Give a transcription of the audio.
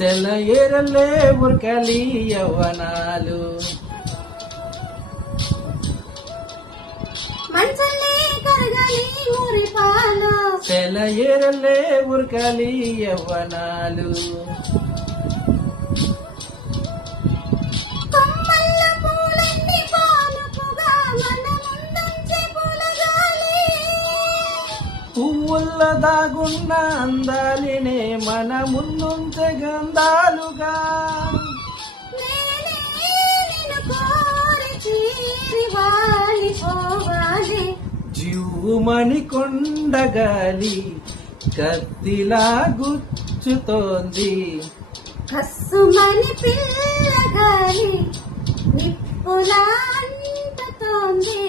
సెలయేరలే ఉరకలి యవ్వనాలు మంచలే కరగలి మురిపాలు సెలయేరలే ఉరకలి యవ్వనాలు కొమ్మల్ల పూలన్నీ పానుపుగా మన ముందుంచే పూలగాలి పువ్వుల్ల దాగున్న అందాలినే మన ముందుంచే గంధాలుగా జీవుమణి కొండగాలి కత్తిలా గుచ్చుతోంది కస్సుమని పిల్లగాలి నిప్పులా అంటుతోంది